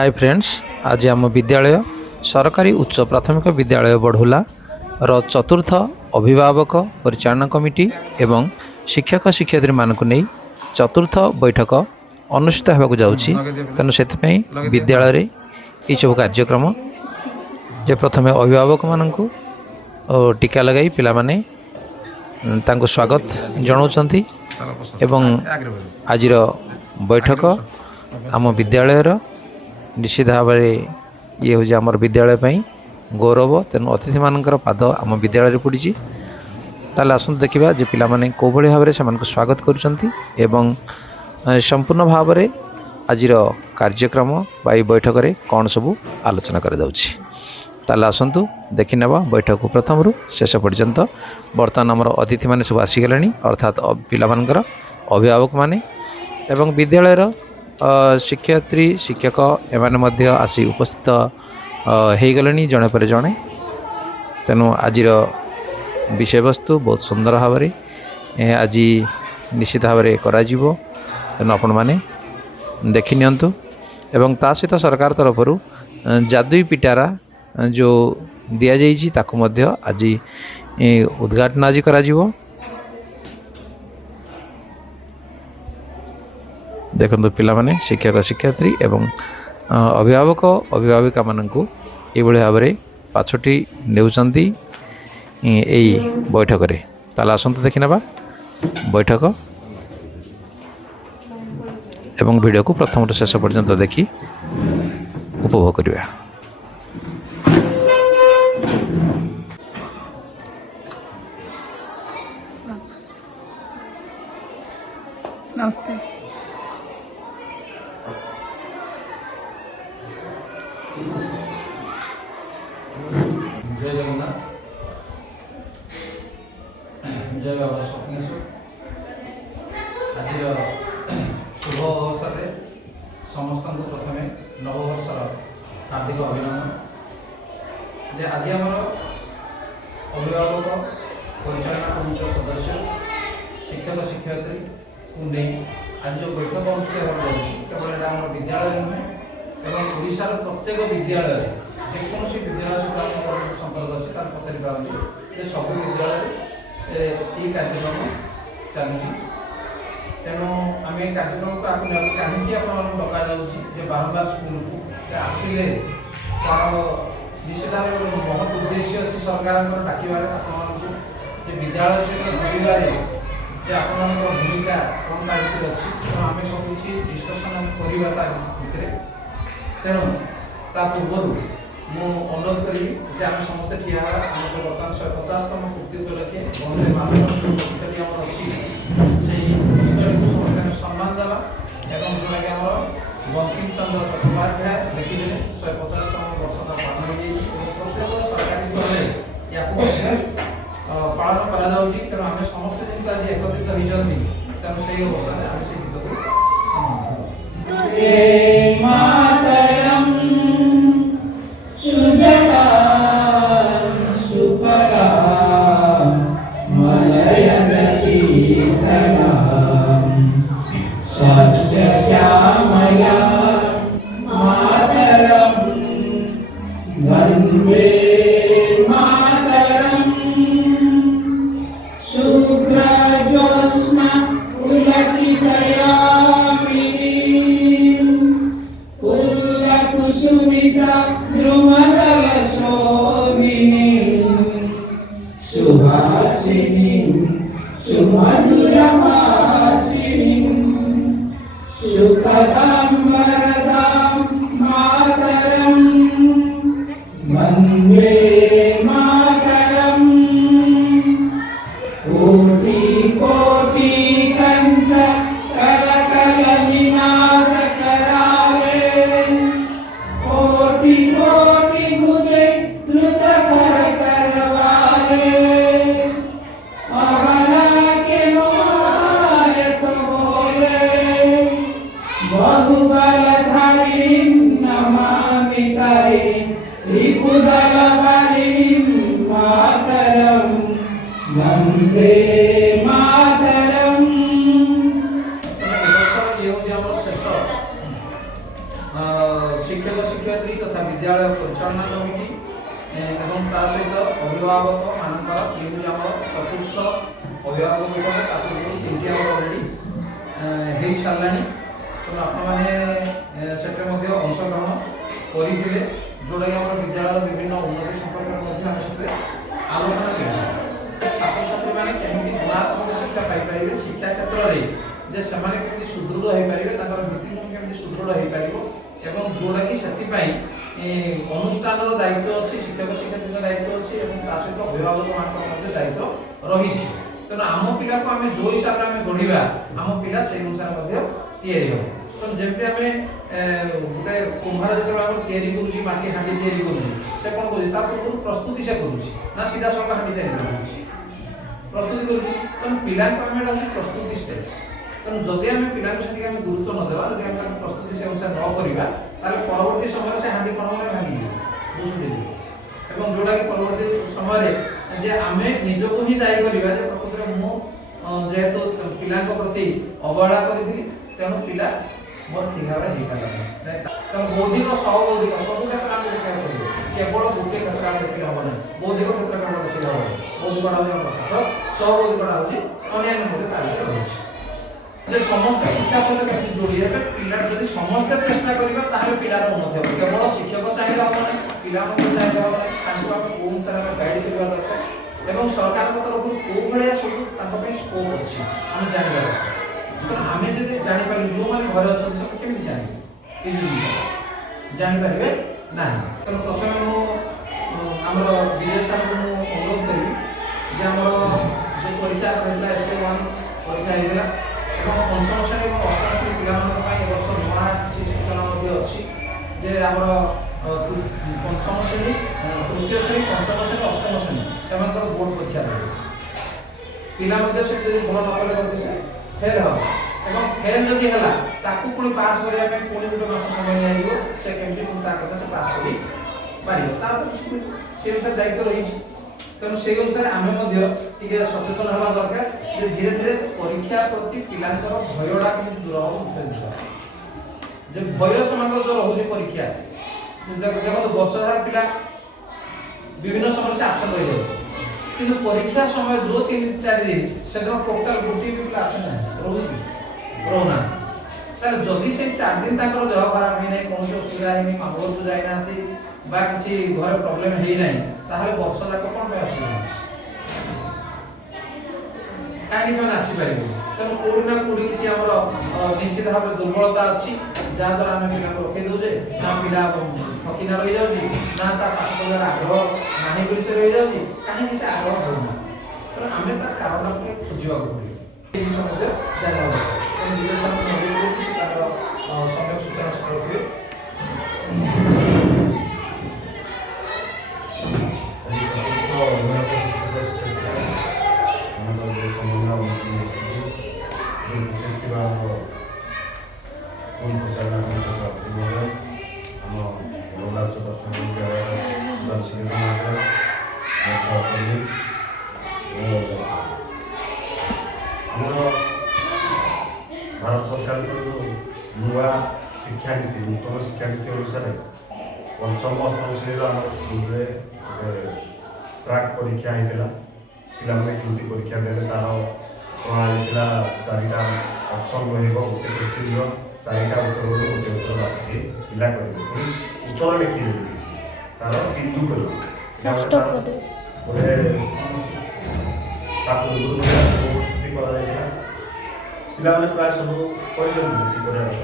Hi friends, आज आम विद्यालय सरकारी उच्च प्राथमिक विद्यालय बढ़ुला चतुर्थ अभिभावक परिचालन कमिटी एवं शिक्षक शिक्षयित्री मानक नहीं चतुर्थ बैठक अनुष्ठित होगा जाऊँगी। तेणु से विद्यालय ये सब कार्यक्रम जे प्रथम अभिभावक मान टीका लगाई पिला माने तांको स्वागत जनाउछंती एवं आजिर बैठक आम विद्यालय निश्चित भाव में ये हूँ आम विद्यालय गौरव। तेणु अतिथि मानकर पाद आम विद्यालय पड़ी ताले आसतु देखा जे पिला माने को भली भाव में स्वागत करुँच एवं संपूर्ण भाव में आजिर कार्यक्रम बा बैठक में कौन सब आलोचना कर ताले आसतु देखि नेबा बैठक प्रथम रु शेष पर्यंत। बर्तमान आमर अतिथि माने सब आसीगले अर्थात पिला मानकर अभिभावक माने एवं विद्यालयर शिक्षयित्री शिक्षक एमाने मध्य आसी उपस्थित हो गले जड़े पर जड़े। तेणु आजिर विषय वस्तु बहुत सुंदर भाव में आज निश्चित भाव में करा जीवो। तेणु आपण माने देखि नियंतु एवं ता सहित सरकार तरफ जादुई पिटारा जो दिया जाइछि ताकु मध्य आज उद्घाटन आज करा जीवो। देखो पिला माने शिक्षक शिक्षयित्री एवं अभिभावक अभिभाविका मानकु एभली भाव में पाछटी नेउचंती एई बैठक रे। ताला आसंतु देखि नेबा बैठक एवं वीडियो को प्रथम शेष पर्यंत देखि उपभोग करिया। नमस्ते। जय जगन्नाथ, जय बाबा स्वप्नेश्वर। आज शुभ अवसर में समस्त प्रथम नववर्षर हार्दिक अभिनंदन। जे आज आमर अभिभावक परिचालना कमिटी सदस्य शिक्षक शिक्षयित्री को नहीं आज जो बैठक अनुष्ठित होगा केवल यहाँ आम विद्यालय नुहे एवं ओडिशार प्रत्येक विद्यालय जेकोसी विद्यालय सहित संपर्क अच्छे पचारि पारती सब विद्यालय ये कार्यक्रम चलुची। तेणु आम कार्यक्रम को आपको कहीं आप डक जाऊँगी बारंबार स्कूल को आसिले तार निश्चित भाव में बहुत उद्देश्य अच्छी सरकार डाकबार आपको विद्यालय सहित जोड़े आप भूमिका कौन ता अच्छी। तेणु आम सब किसी डिस्कसन करवा भितर। तेणु ता पूर्व मु अनुरोध करी जे आम समस्ते ठिया आम जो बर्तमान 150तम पूर्ति उपलक्षे बंदे मातरम पुस्तक आम अच्छी से पुस्तक को समस्त सम्मान देवा एवं जोटा कि आम बंकिम चंद्र चट्टोपाध्याय देखिए 150तम वर्ष पालन हो प्रत्येक सरकारी स्तर या पालन करा। तेणु आम समस्त जमी आज एकत्रित होती तेणु से अवसर में आम से गीत को वंदे मातरम। ये हूँ शेष शिक्षक शिक्षयित्री तथा विद्यालय परिचालना कमिटी एवं ता सहित अभिभावक मानकर ये चतुर्थ अभिभावक बैठक ताकू तीन अलरेडी हो सारा तो आपने अंशग्रहण करते जोटा कि आम विद्यालय विभिन्न उन्नति संपर्क आलोचना कर छात्र छात्री मैंने केमी गुणात्मक शिक्षा पाइपर शिक्षा क्षेत्र में जे सेमाने केमि सुदृढ़ हो पारिबे ताकर भित्तिभूमि केमि सुदृढ़ हो पारिबो एवं जोड़ा कि से अनुष्ठान दायित्व अच्छी शिक्षक शिक्षयित्री दायित्व अच्छी और ता सहित अभिभावक मान दायित्व रही तेणु आम पिला को आम जो हिसाब से गढ़ा आम पिला से अनुसार या तो जमी आम गोटे कुम्भार जो करुच्ची माटी हाँ से कौन कर पूर्व प्रस्तुति से करुच्ची सीधा सड़क हाँ तैयारी प्रस्तुति कर पिला प्रस्तुति स्टेज तेणु जदि आम पिला से गुरुत्व नदेवा जब आम प्रस्तुति से अनुसार न करवा परवर्ती समय से हाँ कण भांगी भूषुड़ी और जोटा कि परवर्ती समय जे आम निजक ही दायी करवा प्रकृति में जेहेतु पिला प्रति अवहेला करी तेणु पिला मोर ठीक भाव हो पारा तेणु बौद्धिक सबौद्धिक सब क्षेत्र में देखा केवल गोटे क्षेत्र में देखिए हम ना बौद्धिक क्षेत्र में देखिए हम बौद्धिक सबौद्धिक अन्य रही जे समस्त शिक्षा सहित केमती जोड़ी है पिला जब समस्त चेष्टा करा पिलार उन्नति हम केवल शिक्षक चाहिए हम ना पिला चाहिए हम ना कौन सारा गाइड करवा दरकार और सरकार तरफ कौ भाया सब स्कोप अच्छी आम जानवा दरकार आम जब जापर जो मैंने घर अच्छा सब केमी जाने जिन जापर ना तेणु प्रथम मुझे विजय सार को अनुरोध करी जे आम जो परीक्षा रहा SA1 परीक्षा होता और पंचम श्रेणी और अष्टम श्रेणी पिलांपाई वर्ष नुआ किसी सूचना अच्छी जे आम पंचम श्रेणी तृतीय श्रेणी पंचम श्रेणी अष्टम श्रेणी एम बोर्ड परीक्षा रही पिला से भल न कले फेल हम और फेल जदि है पुणी पास करने पुणी गोटे मास समय निया से केमती से पास कर से अनुसार दायित्व रही तेणु से अनुसार आम सचेतन होगा दरकार धीरे धीरे परीक्षा प्रति पिलांकर भयटा केमती दूर हम जो भय से जो रोचे परीक्षा देखो वर्ष सारा पिला विभिन्न समय से आबसेंट रही जाए कि परीक्षा समय जो 3-4 दिन से टोटाल गोटे भी पिला आबसेंट ना रोना जदि से 4 दिन देह खराब होना कौन असुविधा है मामू घर को जाना कि घर प्रोब्लेम होना वर्ष जाक कौन असुविधा कहीं से आसपारे तेणु कौटी ना कौटी किसी आम निश्चित भाव दुर्बलता अच्छी जहाँद्वारा आम पिला रखी दौचे ना पिला थकी ना रही जाऊँगी ना पाठ पढ़ार आग्रह ना से रही जाऊँगी कहीं से आग्रह होना तेणु आम तार कारण खोजा पड़े जानवा समय सूचना रखिए भारत सरकार जो नुआ शिक्षा नीति नूतन शिक्षा नीति अनुसार पंचम अष्टम श्रेणी आम स्कूल प्राक परीक्षा होता पे केमती परीक्षा देते तार प्रणाली था 4टा ऑप्शन रही गोटे क्वेश्चन 4टा उत्तर गोटे उत्तर बाछिके पिला करेंगे उत्तर लिखे तार 3 कर प्रस्तुति कर पिलाने प्राय सब कथा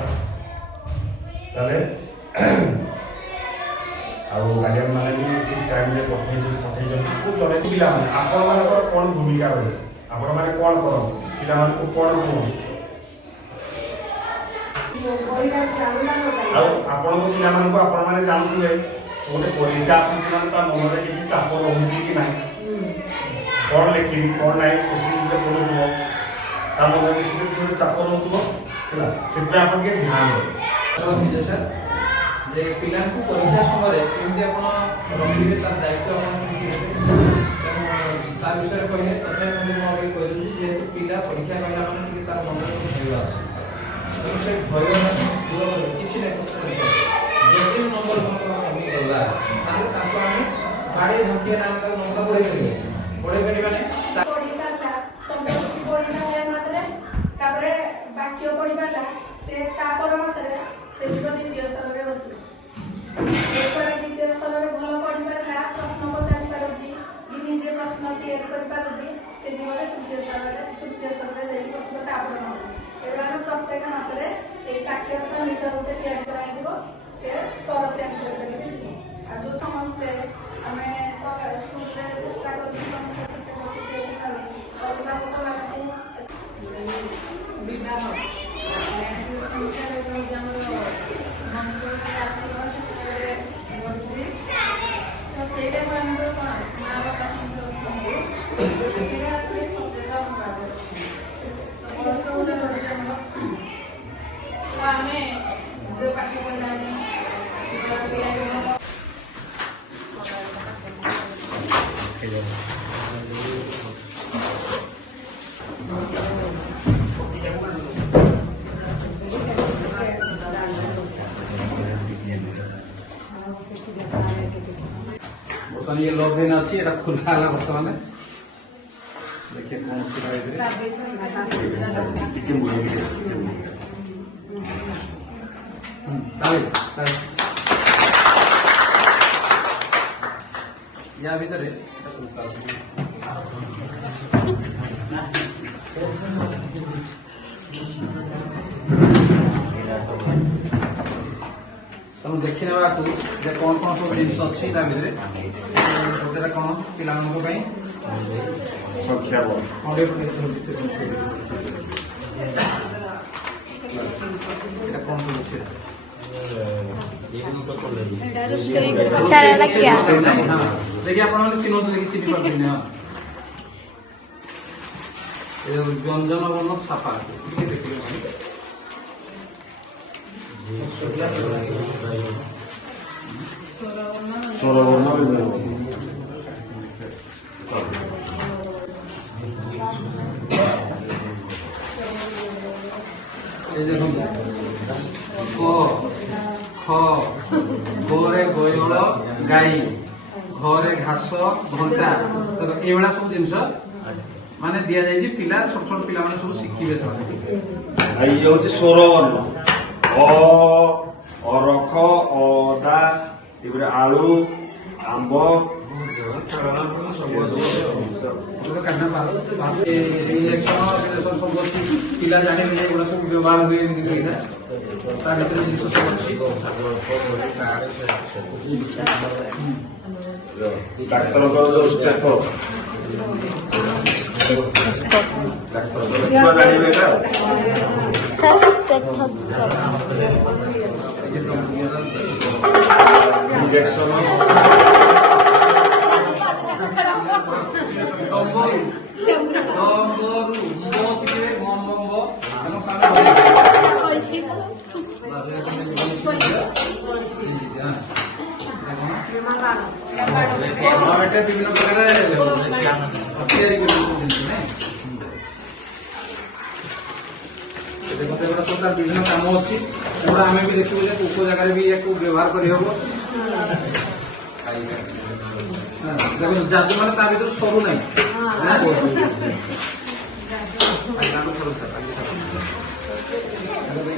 गार्डियन मैंने भी ठीक टाइम पठे जन पिला आपण मान कौन भूमिका रही आपण मैंने कौन कर पिला कौन आपण पिला जानते गोटे परीक्षा आसूसी मन में किसी चाप रोचे कि ना कौन लिखी कौन ना क्वेश्चन पढ़ुव ता मन में किसी चाप रोक से ध्यान देवे सर जे पिला परीक्षा समय केमती आप रखिए तार दायित्व ता विषय कहले तथा मुझे कही जेहेतु पिला परीक्षा कहला मैंने तार मन में भय आसे से भय दूर कर किसी ना जदि ଗାଡ଼ି ଧମକିଏ ନା ତାକୁ ମନ୍ତ୍ର ପଢ଼େଇ ପାରିବେ ମାନେ ପଢି ସାରିଲା ସବୁ କିଛି ପଢି ସାରିଲା ଏ ମାସରେ ତାପରେ ବାକ୍ୟ ପଢି ପାରିଲା ସେ ତା ପର ମାସରେ ସେ ଯିବ ଦ୍ୱିତୀୟ ସ୍ତରରେ ବସିବ ଯେତେବେଳେ ଦ୍ୱିତୀୟ ସ୍ତରରେ ଭଲ ପଢି ପାରିଲା ପ୍ରଶ୍ନ ପଚାରି ପାରୁଛି କି ନିଜେ ପ୍ରଶ୍ନ ତିଆରି କରିପାରୁଛି ସେ ଯିବ ତୃତୀୟ ସ୍ତରରେ ଯାଇକି ବସିବ ତା ପର ମାସରେ ଏଗୁଡ଼ା ସବୁ ପ୍ରତ୍ୟେକ ମାସରେ ଏଇ ସାକ୍ଷରତା ମିଟର ଗୋଟେ ତିଆରି କରାଯିବ ସେ ସ୍ତର ଚେଞ୍ଜ କରିପାରିବେ ଯିବ ଆଉ ଯୋଉ ସମସ୍ତେ ଆମେ ତ ସ୍କୁଲରେ ଚେଷ୍ଟା କରୁଛୁ ସମସ୍ତେ ଶିକ୍ଷକ ଶିକ୍ଷୟିତ୍ରୀ ଅଭିଭାବକମାନଙ୍କୁ ବିବାହ ସେଇଟାକୁ ଆମେ ତ କ'ଣ ମା ବାପା ଅଛନ୍ତି ସେଇଟା ଟିକେ ସଚେତନ ହେବା ବୟସ ଗୋଟେ ରହୁଛି ଆମର ତ ଆମେ ଯେଉଁ ପାଠ ପଢ଼ିଲାଣି ବର୍ତ୍ତମାନ ଇଏ ଲଗ୍ଇନ୍ ଅଛି ଏଇଟା ଖୋଲା ହେଲା ବର୍ତ୍ତମାନ ଦେଖିବା କଣ ଅଛି ତା ଭିତରେ ୟା ଭିତରେ ତେଣୁ ଦେଖିନେବାକୁ ଯେ କ'ଣ କ'ଣ ସବୁ ଜିନିଷ ଅଛି ତା ଭିତରେ ଗୋଟେଟା କ'ଣ ପିଲାମାନଙ୍କ ପାଇଁ ସଂଖ୍ୟା ବଳ ଏଇଟା କ'ଣ ସବୁ ଅଛି দেখি আপনার চিহ্নটা দেখি চিনি পারবেন না ব্যঞ্জন বর্ণ ছাপা দেখলে দেখুন খ ঘরে গয়ଳ ଗାଈ ଘରେ ଘାସ ଘଣ୍ଟା ଏଇଭଳିଆ ସବୁ ଜିନିଷ ମାନେ ଦିଆଯାଇଛି ପିଲା ଛୋଟ ଛୋଟ ପିଲାମାନେ ସବୁ ଶିଖିବେ ସେମାନେ ଇଏ ହଉଛି ସ୍ୱର ବର୍ଣ୍ଣ ଅରଖ ଅଦା ଏପରି ଆଳୁ ଆମ୍ବ ସବୁ ଅଛି ପିଲା ଜାଣିବେ ଯେ ଏଗୁଡ଼ା ସବୁ ବ୍ୟବହାର ହୁଏ ଏମିତି କହିଲା ତା ଭିତରେ ଜିନିଷ ସବୁ ଅଛି ଡାକ୍ତରଙ୍କର ଯୋଉ ଷ୍ଟେଥ ଛୁଆ ଜାଣିବେ ନା ଇଞ୍ଜେକ୍ସନ ବିଭିନ୍ନ ପ୍ରକାର ତିଆରି ପ୍ରକାର ବିଭିନ୍ନ କାମ ଅଛି ସେଗୁଡ଼ା ଆମେ ବି ଦେଖିବୁ ଯେ କୋଉ ଜାଗାରେ ବି ୟାକୁ ବ୍ୟବହାର କରିହବ ଯାଦୁ ମାନେ ତା ଭିତରେ ସରୁ ନାହିଁ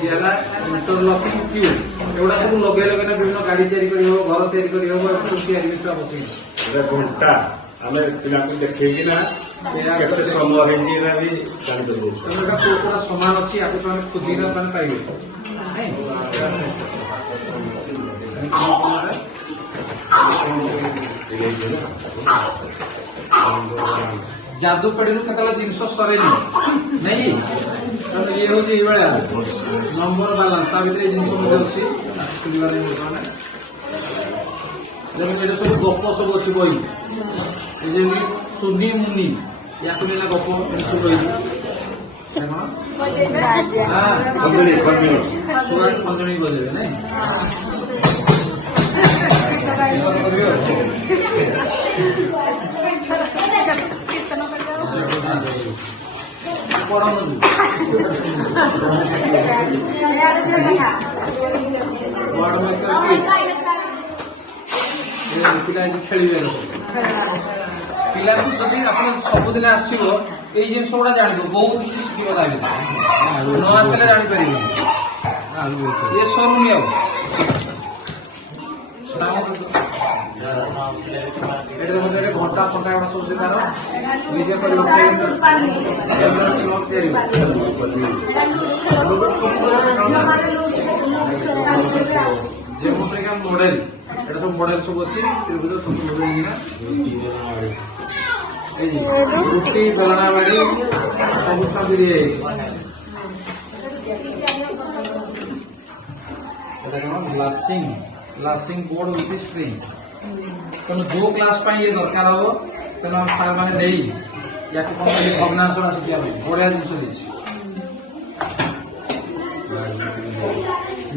ହେଲା ଇଣ୍ଟରଲକିଂ ଟ୍ୟୁବ୍ ଏଗୁଡ଼ା ସବୁ ଲଗେଇ ଲଗେଇନା ବିଭିନ୍ନ ଗାଡ଼ି ତିଆରି କରିହବ ଘର ତିଆରି କରିହବ ତିଆରି ଛୁଆ ବସିକି ଘଣ୍ଟା ଆମେ ପିଲାଙ୍କୁ ଦେଖେଇକିନା କେତେ ସମୟ ହେଇଛି ଏଇଟା ବି ଜାଣିପାରିବୁ ଏଇଟା କୋଉଟା ସମାନ ଅଛି ଆକୁ ସେମାନେ ଖୋଜିକିନା ମାନେ ପାଇବେ ଯାଦୁ ପଡ଼ିରୁ କେତେବେଳେ ଜିନିଷ ସରେନି ନାଇଁ ଇଏ ହଉଛି ଏଇଭଳିଆ ନମ୍ବର ବାଲାନ୍ସ ତା ଭିତରେ ଏଇ ଜିନିଷ ମଧ୍ୟ ଅଛି ଏଇଟା ସବୁ ଗପ ସବୁ ଅଛି ବହି ଏ ଯେମିତି ସୁନି ମୁନି ୟାକୁ ନେଲା ଗପ ଏମିତି ସବୁ ରହିଛି ଛୁଆ ଖଞ୍ଜଣି ବଜେଇବେ ନାଇଁ ପିଲା ଆଜି ଖେଳିବେ ପିଲାକୁ ଯଦି ଆପଣ ସବୁଦିନ ଆସିବ ଏଇ ଜିନିଷ ଗୁଡା ଜାଣିବ ବହୁତ କିଛି ଶିଖିବ ତା ଭିତରେ ନ ଆସିଲେ ଜାଣିପାରିବେନି ଇଏ ସରୁନି ଆଉ ଏଠି ଦେଖନ୍ତୁ ଏଠି ଘଣ୍ଟା ଫଣ୍ଟା ଗୁଡା ସବୁ ସେ ତାର ନିଜେ କରିବ ଯେମିତିକା ମଡେଲ এটা ସବୁ ମଡେଲ ସବୁ ଅଛି ସବୁ ମଡେଲ ଏଇ ରୁଟି ବେଲଣା ବାଡି ସବୁ ସାମଗ୍ରୀ ଲାଷ୍ଟିଂ ବୋର୍ଡ ୱିଥ ସ୍ପ୍ରିଂ ତେଣୁ ଯୋଉ କ୍ଲାସ ପାଇଁ ଇଏ ଦରକାର ହବ ତେଣୁ ଆମ ସାର୍ ମାନେ ନେଇ ୟାକୁ କଣ କହିଲେ ଭଗ୍ନାଂଶଟା ଶିଖିବା ପାଇଁ ବଢିଆ ଜିନିଷ ଦେଇଛି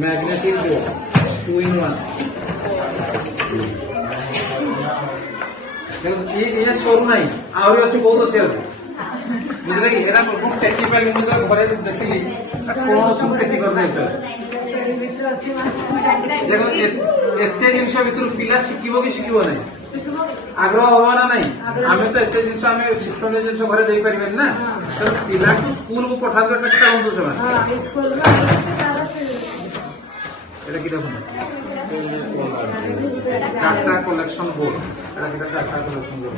ମ୍ୟାଗ୍ନେଟିକ୍ ବୋର୍ଡ 2 in 1 ये सरू ना आहरी अच्छे बहुत अच्छे बुझे कि एरा को टेकी पाइल घरे देखली कौन सब टेकी कर देखो एते जिनस भितर पिला शिखिबो कि शिखिबो नै आग्रह हवा ना नहीं आमे तो एते जिनस आमे शिक्षण जिनस घरे देई परिबेन ना तो पिला को स्कूल को पठा दो टेक्टा होतो समान हां स्कूल में एटा कि देखो data collection board data collection board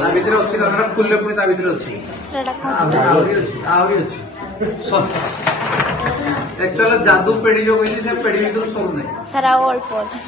ता भितर अछि ना खुलले पुनी ता भितर अछि आहरी अछि एक्चुअली जादू पेड़ी जो कहि से पेड़ी भितर सरू नै सारा अल्प अछि